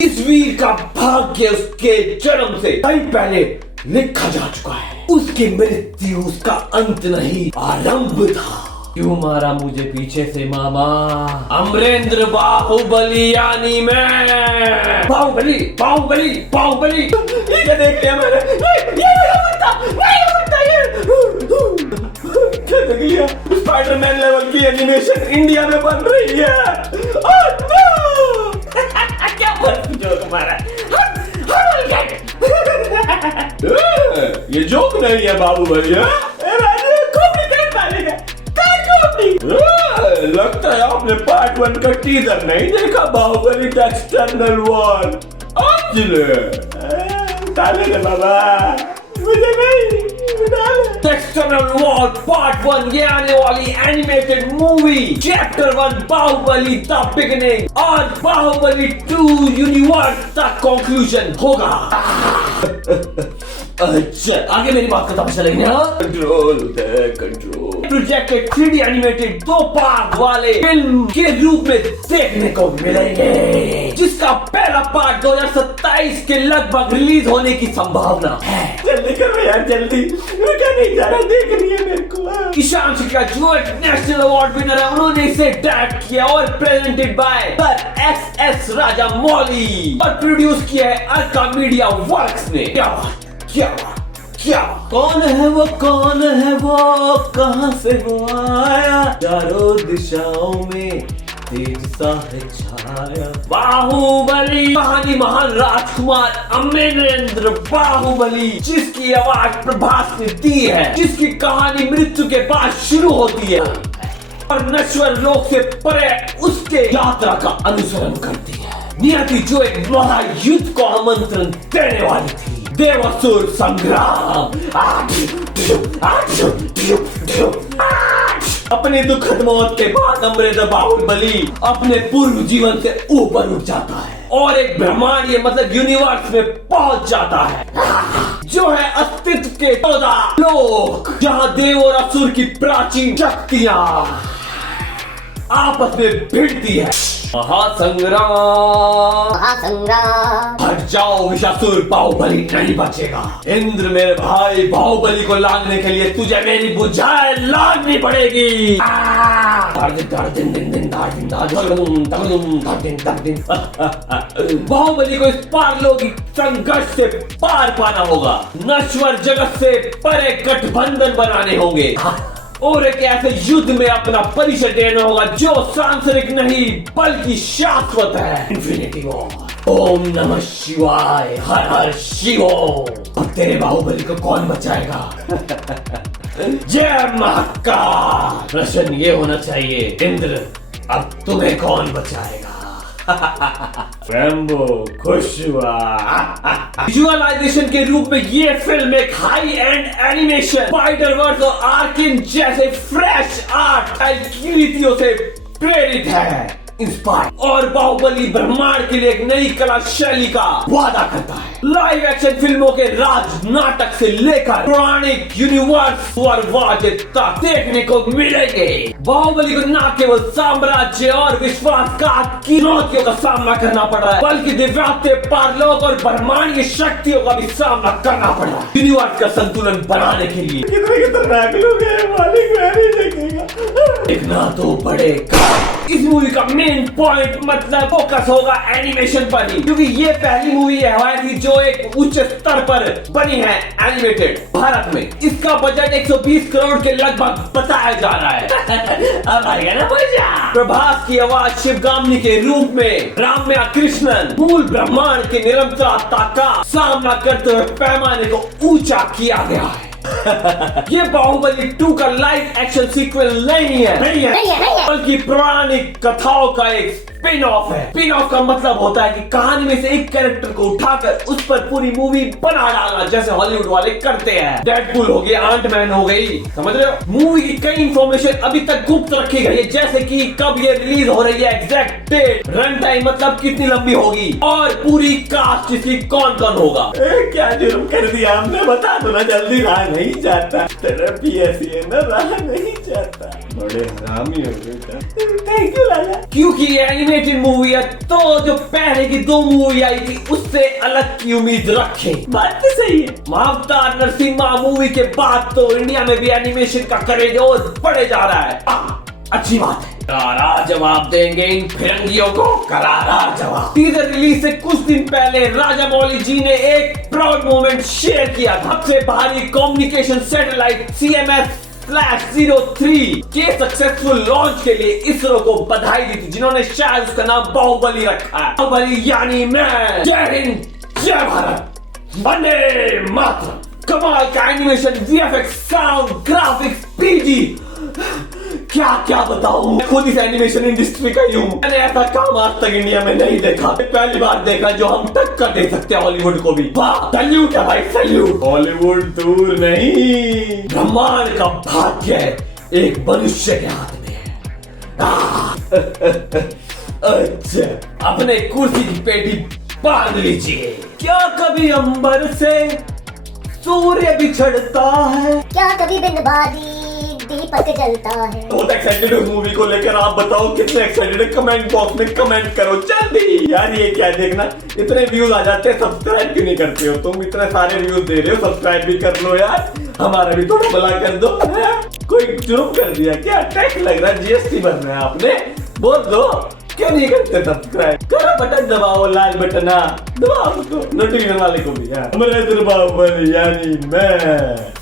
इस वीर का भाग्य उसके जन्म से कई पहले लिखा जा चुका है। उसकी मृत्यु उसका अंत नहीं आरंभ था। क्यों मारा मुझे पीछे से मामा? अमरेंद्र बाहुबली यानी मैं। बाहुबली बाहुबली बाहुबली ये क्या देख लिया मैंने? ये क्या देख लिया? स्पाइडरमैन लेवल की एनिमेशन इंडिया में बन रही है। क्या जोक मारा? ये जोक नहीं है बाहुबली। लगता है आपने पार्ट 1 का टीजर नहीं देखा। बाहुबली का एक्सटर्नल वॉल डाले बाबा, मुझे नहीं एक्सटर्नल वॉल पार्ट 1 ये आने वाली animated movie chapter 1 Baahubali the beginning और बाहुबली 2 यूनिवर्स द कंक्लूजन होगा। अच्छा आगे मेरी बात का तमाशा लेंगे। Control projected 3D animated 2 part वाले फिल्म के रूप में देखने को मिलेंगे, जिसका पहला पार्ट 2027 के लगभग रिलीज होने की संभावना है। जल्दी करो यार जल्दी, क्या नहीं जा रहा देखनी है मेरे को। ईशान शिखा जो एक नेशनल अवार्ड विनर है, उन्होंने इसे डायरेक्ट किया और प्रेजेंटेड बाय SS राजामौली और प्रोड्यूस किया है अर्का मीडिया वर्क्स ने। क्या कौन है वो कहां से वो आया, चारों दिशाओं में तेज सा है छाया। बाहुबली कहानी महान राजकुमार अमरेंद्र बाहुबली, जिसकी आवाज प्रभास ने दी है, जिसकी कहानी मृत्यु के बाद शुरू होती है और नश्वर लोक से परे उसके यात्रा का अनुसरण करती है। नियति जो एक महायुद्ध को आमंत्रण देने वाली थी, देवासुर संग्राम। अपनी दुखद मौत के बाद अमरेंद्र बाहुबली अपने पूर्व जीवन से ऊपर उठ जाता है और एक ब्रह्मांडीय मतलब यूनिवर्स में पहुंच जाता है, जो है अस्तित्व के 14 लोक, जहां देव और असुर की प्राचीन शक्तियां आपस में भिड़ती है। महासंग्राम हट जाओ विशासुर, बाहुबली नहीं बचेगा। इंद्र मेरे भाई, बाहुबली को लांघने के लिए तुझे मेरी बुझाए लांघनी पड़ेगी। बाहुबली को इस पारलौकिक संघर्ष से पार पाना होगा, नश्वर जगत से परे गठबंधन बनाने होंगे और एक ऐसे युद्ध में अपना परिचय देना होगा जो सांसारिक नहीं बल्कि शाश्वत है। Infinity war. ओम नमः शिवाय, हर हर शिवो। अब तेरे बाहुबली को कौन बचाएगा? जय महाकाल। प्रश्न ये होना चाहिए, इंद्र अब तुम्हें कौन बचाएगा? रैम्बो खुश हुआ। विजुअलाइजेशन के रूप में ये फिल्म एक हाई एंड एनिमेशन, स्पाइडरवर्स और आर्किन जैसे फ्रेश आर्ट की रीतियों से प्रेरित है, इंस्पायर, और बाहुबली ब्रह्मांड के लिए एक नई कला शैली का वादा करता है। लाइव एक्शन फिल्मों के राज नाटक से लेकर पौराणिक यूनिवर्स और वाजे तक देखने को मिलेंगे। बाहुबली को न केवल साम्राज्य और विश्वासघात की चुनौतियों का सामना करना पड़ रहा है, बल्कि दिव्यात्य पारलौक और ब्रह्मांडीय शक्तियों का भी सामना करना पड़ रहा है। यूनिवर्स का संतुलन बनाने के लिए कितने खतरनाक लोग हैं, मालिक नहीं देखेगा। देखना तो पड़ेगा। इस मूवी का मेन पॉइंट मतलब फोकस होगा एनिमेशन पर ही, क्योंकि ये पहली मूवी है थी जो एक उच्च स्तर पर बनी है एनिमेटेड भारत में। इसका बजट 120 करोड़ के लगभग बताया जा रहा है। अब आ गया ना मजा। प्रभास की आवाज शिवगामी के रूप में राम्या कृष्णन मूल ब्रह्मांड की निरंतरता का सामना करते हुए पैमाने को ऊंचा किया गया है। ये बाहुबली 2 का लाइव एक्शन सीक्वल नहीं है, बल्कि पौराणिक कथाओं का एक स्पिन ऑफ है। स्पिन ऑफ का मतलब होता है कि कहानी में से एक कैरेक्टर को उठाकर उस पर पूरी मूवी बना डालना, जैसे हॉलीवुड वाले करते हैं। डेडपूल हो गया, आंटमैन हो गई, समझ रहे हो। मूवी की कई इंफॉर्मेशन अभी तक गुप्त रखी गई है, जैसे कि कब ये रिलीज हो रही है, एग्जैक्ट डेट, रन टाइम मतलब कितनी लंबी होगी और पूरी कास्ट इसकी कौन कौन होगा। क्या जुर्म कर दिया हमने, बता दो ना जल्दी। रहा नहीं जाता, तेरा भी ऐसी है ना, रहा नहीं जाता। बड़े हरामी हो बेटा। थैंक यू लाला। क्योंकि ये एनिमेटेड मूवी है तो जो पहले की 2 मूवी आई थी उससे अलग की उम्मीद रखे। बात तो सही है। अवतार नरसिम्हा मूवी के बाद तो इंडिया में भी एनिमेशन का क्रेज और बढ़े जा रहा है। अच्छी बात है। करारा जवाब देंगे इन फिरंगियों को, करारा जवाब। टीजर रिलीज से कुछ दिन पहले राजा मौली जी ने एक प्राउड मोमेंट शेयर किया था। सबसे भारी कम्युनिकेशन सैटेलाइट CMS/03 के सक्सेसफुल लॉन्च के लिए इसरो को बधाई दी थी, जिन्होंने शायद उसका नाम बाहुबली रखा है। बाहुबली यानी मैं। जय हिंद, जय भारत, वंदे मातरम। कमाल का animation, VFX, sound, graphics, PG, क्या क्या बताऊं। मैं खुद इस एनिमेशन इंडस्ट्री का ही हूँ। मैंने ऐसा काम आज तक इंडिया में नहीं देखा। पहली बार देखा जो हम टक्कर दे सकते हैं हॉलीवुड को भी। वाह, सैल्यूट है भाई, सैल्यूट। हॉलीवुड दूर नहीं, ब्रह्मांड का भाग्य एक मनुष्य के हाथ में है। अच्छा, अपने कुर्सी की पेटी बांध लीजिए। क्या कभी अंबर से सूर्य बिछड़ता है? क्या कभी बिन बादी दीपक जलता है? बहुत एक्साइटेड हूँ मूवी को लेकर। आप बताओ कितने एक्साइटेड है? कमेंट बॉक्स में कमेंट करो जल्दी। यार ये क्या देखना, इतने व्यूज आ जाते हैं, सब्सक्राइब क्यों नहीं करते हो तुम? इतने सारे व्यूज दे रहे हो, सब्सक्राइब भी कर लो यार, हमारा भी थोड़ा भला कर दो। कोई जुर्म कर दिया क्या? टैक्स लग रहा है, GST भरना है आपने, बोल दो। क्यों नहीं करते सब्सक्राइब? करो, बटन दबाओ, लाल बटन दबाओ उसको, नोटिफिकेशन वाले को भी। यानी मैं।